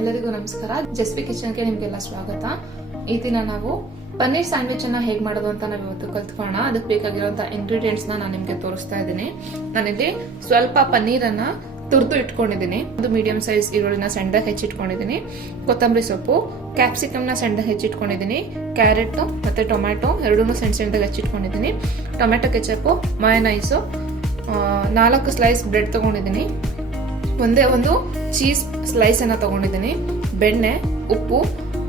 ಎಲ್ಲರಿಗೂ ನಮಸ್ಕಾರ. ಜೆಸ್ಪಿ ಕಿಚನ್ಗೆ ನಿಮಗೆಲ್ಲ ಸ್ವಾಗತ. ಈ ದಿನ ನಾವು ಪನ್ನೀರ್ ಸ್ಯಾಂಡ್ವಿಚ್ ಅನ್ನ ಹೇಗೆ ಮಾಡೋದು ಅಂತ ನಾವು ಇವತ್ತು ಕಲ್ತ್ಕೊಳ್ಳೋಣ. ಅದಕ್ಕೆ ಬೇಕಾಗಿರುವಂತಹ ಇಂಗ್ರೀಡಿಯೆಂಟ್ಸ್ ನಾನು ನಿಮಗೆ ತೋರಿಸ್ತಾ ಇದ್ದೀನಿ. ನಾನಿಲ್ಲಿ ಸ್ವಲ್ಪ ಪನ್ನೀರನ್ನ ತುರಿದು ಇಟ್ಕೊಂಡಿದ್ದೀನಿ. ಒಂದು ಮೀಡಿಯಂ ಸೈಜ್ ಈರುಳ್ಳಿನ ಸಣ್ಣದಾಗಿ ಹೆಚ್ಚಿಟ್ಕೊಂಡಿದ್ದೀನಿ, ಕೊತ್ತಂಬರಿ ಸೊಪ್ಪು, ಕ್ಯಾಪ್ಸಿಕಮ್ನ ಸಣ್ಣದಾಗಿ ಹೆಚ್ಚಿಟ್ಕೊಂಡಿದ್ದೀನಿ, ಕ್ಯಾರೆಟ್ ಮತ್ತೆ ಟೊಮ್ಯಾಟೊ ಎರಡೂ ಸಣ್ಣದಾಗಿ ಹೆಚ್ಚಿಟ್ಕೊಂಡಿದ್ದೀನಿ, ಟೊಮ್ಯಾಟೊ ಕೆಚಪ್ಪು, ಮಯೋನೈಸು, 4 ಸ್ಲೈಸ್ ಬ್ರೆಡ್ ತಗೊಂಡಿದ್ದೀನಿ, ಒಂದೇ ಒಂದು ಚೀಸ್ ಸ್ಲೈಸ್ ಅನ್ನ ತಗೊಂಡಿದ್ದೀನಿ, ಬೆಣ್ಣೆ, ಉಪ್ಪು,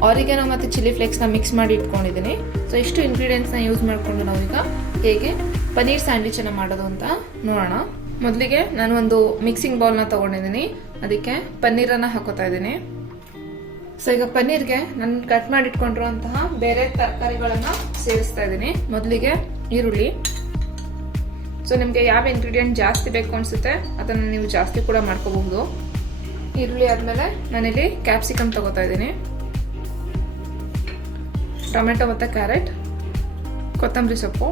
ಆರಿಗನೋ ಮತ್ತು ಚಿಲ್ಲಿ ಫ್ಲೇಕ್ಸ್ನ ಮಿಕ್ಸ್ ಮಾಡಿ ಇಟ್ಕೊಂಡಿದ್ದೀನಿ. ಸೊ ಇಷ್ಟು ಇಂಗ್ರೀಡಿಯೆಂಟ್ಸ್ನ ಯೂಸ್ ಮಾಡಿಕೊಂಡು ನಾವೀಗ ಹೇಗೆ ಪನ್ನೀರ್ ಸ್ಯಾಂಡ್ವಿಚ್ ಅನ್ನ ಮಾಡೋದು ಅಂತ ನೋಡೋಣ. ಮೊದಲಿಗೆ ನಾನು ಒಂದು ಮಿಕ್ಸಿಂಗ್ ಬೌಲ್ನ ತಗೊಂಡಿದ್ದೀನಿ, ಅದಕ್ಕೆ ಪನ್ನೀರನ್ನು ಹಾಕೋತಾ ಇದ್ದೀನಿ. ಸೊ ಈಗ ಪನ್ನೀರ್ಗೆ ನಾನು ಕಟ್ ಮಾಡಿ ಇಟ್ಕೊಂಡಿರುವಂತಹ ಬೇರೆ ತರಕಾರಿಗಳನ್ನ ಸೇರಿಸ್ತಾ ಇದ್ದೀನಿ. ಮೊದಲಿಗೆ ಈರುಳ್ಳಿ. ಸೊ ನಿಮಗೆ ಯಾವ ಇಂಗ್ರೀಡಿಯೆಂಟ್ ಜಾಸ್ತಿ ಬೇಕು ಅನಿಸುತ್ತೆ ಅದನ್ನು ನೀವು ಜಾಸ್ತಿ ಕೂಡ ಮಾಡ್ಕೋಬಹುದು. ಈರುಳ್ಳಿ ಆದಮೇಲೆ ನಾನಿಲ್ಲಿ ಕ್ಯಾಪ್ಸಿಕಮ್ ತಗೋತಾ ಇದ್ದೀನಿ, ಟೊಮೆಟೊ ಮತ್ತು ಕ್ಯಾರೆಟ್, ಕೊತ್ತಂಬರಿ ಸೊಪ್ಪು,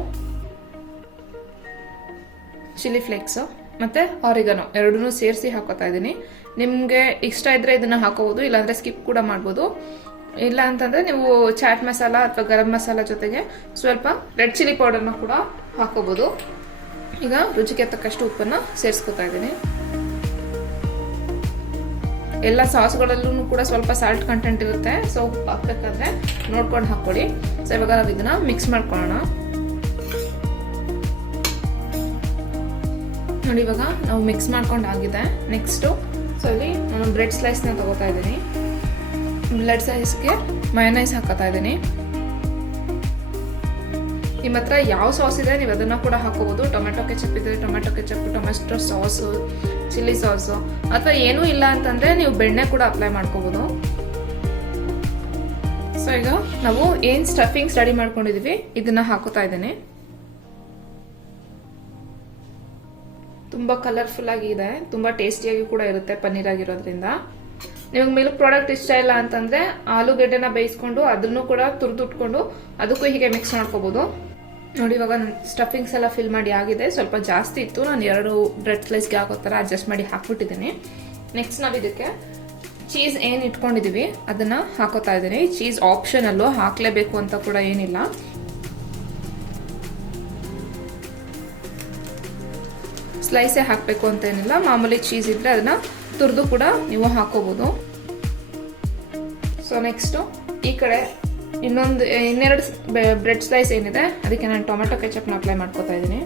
ಚಿಲ್ಲಿ ಫ್ಲೇಕ್ಸು ಮತ್ತು ಆರಿಗನೋ ಎರಡನ್ನೂ ಸೇರಿಸಿ ಹಾಕೋತಾ ಇದ್ದೀನಿ. ನಿಮಗೆ ಇಷ್ಟ ಇದ್ದರೆ ಇದನ್ನು ಹಾಕೋಬೋದು, ಇಲ್ಲಾಂದರೆ ಸ್ಕಿಪ್ ಕೂಡ ಮಾಡ್ಬೋದು. ಇಲ್ಲ ಅಂತಂದರೆ ನೀವು ಚಾಟ್ ಮಸಾಲ ಅಥವಾ ಗರಂ ಮಸಾಲ ಜೊತೆಗೆ ಸ್ವಲ್ಪ ರೆಡ್ ಚಿಲ್ಲಿ ಪೌಡರ್ನ ಕೂಡ ಹಾಕೋಬೋದು. ಈಗ ರುಚಿಗೆ ತಕ್ಕಷ್ಟು ಉಪ್ಪನ್ನು ಸೇರಿಸ್ಕೊತಾ ಇದ್ದೀನಿ. ಎಲ್ಲ ಸಾಸ್ಗಳಲ್ಲೂ ಕೂಡ ಸ್ವಲ್ಪ ಸಾಲ್ಟ್ ಕಂಟೆಂಟ್ ಇರುತ್ತೆ, ಸೊ ಉಪ್ಪು ಹಾಕ್ಬೇಕಾದ್ರೆ ನೋಡ್ಕೊಂಡು ಹಾಕೊಳ್ಳಿ. ಸೊ ಇವಾಗ ನಾವು ಇದನ್ನ ಮಿಕ್ಸ್ ಮಾಡ್ಕೊಳ್ಳೋಣ. ನೋಡಿ ಇವಾಗ ನಾವು ಮಿಕ್ಸ್ ಮಾಡ್ಕೊಂಡು ಆಗಿದೆ. ನೆಕ್ಸ್ಟು ಸೊ ಇಲ್ಲಿ ನಾನು ಬ್ರೆಡ್ ಸ್ಲೈಸ್ನ ತಗೋತಾ ಇದ್ದೀನಿ. ಬ್ರೆಡ್ ಸ್ಲೈಸ್ಗೆ ಮಯೋನೈಸ್ ಹಾಕೋತಾ ಇದ್ದೀನಿ. ನಿಮ್ಮ ಹತ್ರ ಯಾವ ಸಾಸ್ ಇದೆ ನೀವು ಅದನ್ನ ಕೂಡ ಹಾಕೋಬಹುದು. ಟೊಮೆಟೊ ಕೆಚಪ್ ಇದ್ರೆ tomato ketchup, tomato sauce, chilli sauce, ಅಥವಾ ಏನೂ ಇಲ್ಲ ಅಂತಂದ್ರೆ ನೀವು ಬೆಣ್ಣೆ ಕೂಡ ಅಪ್ಲೈ ಮಾಡ್ಕೋಬಹುದು. ಸೊ ಈಗ ನಾವು ಏನ್ ಸ್ಟಫಿಂಗ್ಸ್ ರೆಡಿ ಮಾಡ್ಕೊಂಡಿದೀವಿ ಇದನ್ನ ಹಾಕೋತಾ ಇದ್ದೀನಿ. ತುಂಬಾ ಕಲರ್ಫುಲ್ ಆಗಿದೆ, ತುಂಬಾ ಟೇಸ್ಟಿಯಾಗಿ ಕೂಡ ಇರುತ್ತೆ ಪನ್ನೀರ್ ಆಗಿರೋದ್ರಿಂದ. ನಿಮಗೆ ಮಿಲ್ಕ್ ಪ್ರಾಡಕ್ಟ್ ಇಷ್ಟ ಇಲ್ಲ ಅಂತಂದ್ರೆ ಆಲೂಗೆಡ್ಡೆನ ಬೇಯಿಸ್ಕೊಂಡು ಅದನ್ನು ಕೂಡ ತುರಿದುಟ್ಕೊಂಡು ಅದಕ್ಕೂ ಹೀಗೆ ಮಿಕ್ಸ್ ಮಾಡ್ಕೋಬಹುದು. ನೋಡಿ ಇವಾಗ ಸ್ಟಫಿಂಗ್ಸ್ ಎಲ್ಲ ಫಿಲ್ ಮಾಡಿ ಆಗಿದೆ. ಸ್ವಲ್ಪ ಜಾಸ್ತಿ ಇತ್ತು, ನಾನು 2 ಬ್ರೆಡ್ ಸ್ಲೈಸ್ಗೆ ಆಗೋ ಥರ ಅಡ್ಜಸ್ಟ್ ಮಾಡಿ ಹಾಕ್ಬಿಟ್ಟಿದ್ದೀನಿ. ನೆಕ್ಸ್ಟ್ ನಾವು ಇದಕ್ಕೆ ಚೀಸ್ ಏನು ಇಟ್ಕೊಂಡಿದೀವಿ ಅದನ್ನ ಹಾಕೋತಾ ಇದ್ದೀನಿ. ಚೀಸ್ ಆಪ್ಷನಲ್ಲು, ಹಾಕ್ಲೇಬೇಕು ಅಂತ ಕೂಡ ಏನಿಲ್ಲ. ಸ್ಲೈಸೇ ಹಾಕಬೇಕು ಅಂತ ಏನಿಲ್ಲ, ಮಾಮೂಲಿ ಚೀಸ್ ಇದ್ರೆ ಅದನ್ನ ತುರಿದು ಕೂಡ ನೀವು ಹಾಕೋಬಹುದು. ಸೊ ನೆಕ್ಸ್ಟು ಈ ಕಡೆ ಇನ್ನೆರಡು ಬ್ರೆಡ್ ಸ್ಲೈಸ್ ಏನಿದೆ ಅದಕ್ಕೆ ನಾನು ಟೊಮೆಟೊ ಕೆಚಪ್ನ ಅಪ್ಲೈ ಮಾಡ್ಕೋತಾ ಇದ್ದೀನಿ.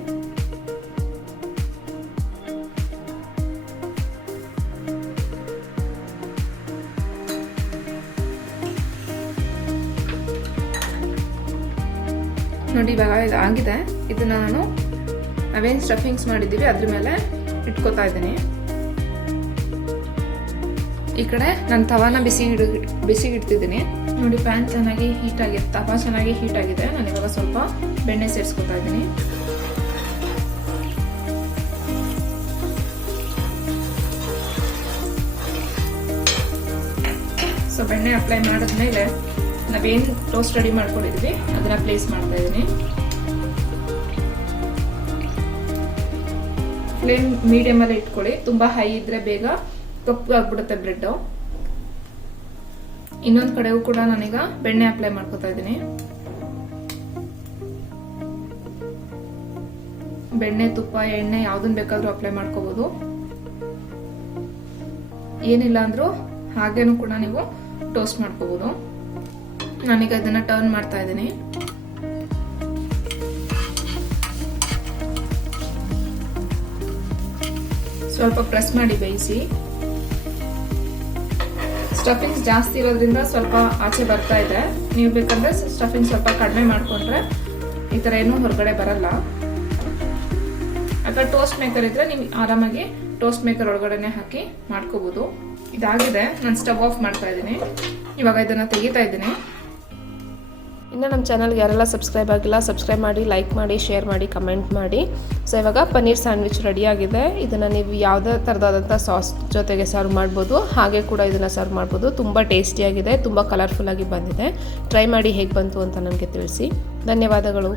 ನೋಡಿ ಇವಾಗ ಇದು ಆಗಿದೆ. ಇದನ್ನ ನಾವೇನು ಸ್ಟಫಿಂಗ್ಸ್ ಮಾಡಿದ್ದೀವಿ ಅದ್ರ ಮೇಲೆ ಇಟ್ಕೋತಾ ಇದ್ದೀನಿ. ಈ ಕಡೆ ನಾನು ತವಾನ ಬಿಸಿ ಇಡ್ತಿದ್ದೀನಿ. ನೋಡಿ ಪ್ಯಾನ್ ಚೆನ್ನಾಗಿ ಹೀಟ್ ಆಗಿದೆ, ತವಾ ಚೆನ್ನಾಗಿ ಹೀಟ್ ಆಗಿದೆ. ನಾನು ಇವಾಗ ಸ್ವಲ್ಪ ಬೆಣ್ಣೆ ಸೇರಿಸ್ಕೊತಾ ಇದ್ದೀನಿ. ಸೊ ಬೆಣ್ಣೆ ಅಪ್ಲೈ ಮಾಡಿದ್ಮೇಲೆ ನಾವೇನು ಟೋಸ್ಟ್ ರೆಡಿ ಮಾಡ್ಕೊಂಡಿದ್ವಿ ಅದನ್ನ ಪ್ಲೇಸ್ ಮಾಡ್ತಾ ಇದ್ದೀನಿ. ಫ್ಲೇಮ್ ಮೀಡಿಯಮ್ ಅಲ್ಲಿ ಇಟ್ಕೊಳ್ಳಿ, ತುಂಬಾ ಹೈ ಇದ್ರೆ ಬೇಗ ಕಪ್ಪು ಆಗ್ಬಿಡುತ್ತೆ ಬ್ರೆಡ್. ಇನ್ನೊಂದು ಕಡೆಗೂ ಕೂಡ ನಾನೀಗ ಬೆಣ್ಣೆ ಅಪ್ಲೈ ಮಾಡ್ಕೋತಾ ಇದ್ದೀನಿ. ಬೆಣ್ಣೆ, ತುಪ್ಪ, ಎಣ್ಣೆ ಯಾವ್ದನ್ ಬೇಕಾದ್ರೂ ಅಪ್ಲೈ ಮಾಡ್ಕೋಬಹುದು. ಏನಿಲ್ಲ ಅಂದ್ರೂ ಹಾಗೇನು ಕೂಡ ನೀವು ಟೋಸ್ಟ್ ಮಾಡ್ಕೋಬಹುದು. ನಾನೀಗ ಇದನ್ನ ಟರ್ನ್ ಮಾಡ್ತಾ ಇದ್ದೀನಿ. ಸ್ವಲ್ಪ ಪ್ರೆಸ್ ಮಾಡಿ ಬೇಯಿಸಿ. ಸ್ಟಫಿಂಗ್ಸ್ ಜಾಸ್ತಿ ಇರೋದ್ರಿಂದ ಸ್ವಲ್ಪ ಆಚೆ ಬರ್ತಾ ಇದೆ. ನೀವು ಬೇಕಂದ್ರೆ ಸ್ಟಫಿಂಗ್ ಸ್ವಲ್ಪ ಕಡಿಮೆ ಮಾಡ್ಕೊಂಡ್ರೆ ಈ ತರ ಏನೂ ಹೊರಗಡೆ ಬರಲ್ಲ. ಅಥವಾ ಟೋಸ್ಟ್ ಮೇಕರ್ ಇದ್ರೆ ನೀವು ಆರಾಮಾಗಿ ಟೋಸ್ಟ್ ಮೇಕರ್ ಒಳಗಡೆನೆ ಹಾಕಿ ಮಾಡ್ಕೋಬಹುದು. ಇದಾಗಿದೆ, ನಾನು ಸ್ಟವ್ ಆಫ್ ಮಾಡ್ತಾ ಇದ್ದೀನಿ. ಇವಾಗ ಇದನ್ನ ತೆಗಿತಾ ಇದ್ದೀನಿ. ಇನ್ನು ನಮ್ಮ ಚಾನಲ್ಗೆ ಯಾರೆಲ್ಲ ಸಬ್ಸ್ಕ್ರೈಬ್ ಆಗಿಲ್ಲ ಸಬ್ಸ್ಕ್ರೈಬ್ ಮಾಡಿ, ಲೈಕ್ ಮಾಡಿ, ಶೇರ್ ಮಾಡಿ, ಕಮೆಂಟ್ ಮಾಡಿ. ಸೊ ಇವಾಗ ಪನ್ನೀರ್ ಸ್ಯಾಂಡ್ವಿಚ್ ರೆಡಿಯಾಗಿದೆ. ಇದನ್ನು ನೀವು ಯಾವುದೇ ಥರದಾದಂಥ ಸಾಸ್ ಜೊತೆಗೆ ಸರ್ವ್ ಮಾಡ್ಬೋದು, ಹಾಗೆ ಕೂಡ ಇದನ್ನು ಸರ್ವ್ ಮಾಡ್ಬೋದು. ತುಂಬ ಟೇಸ್ಟಿಯಾಗಿದೆ, ತುಂಬ ಕಲರ್ಫುಲ್ಲಾಗಿ ಬಂದಿದೆ. ಟ್ರೈ ಮಾಡಿ ಹೇಗೆ ಬಂತು ಅಂತ ನನಗೆ ತಿಳಿಸಿ. ಧನ್ಯವಾದಗಳು.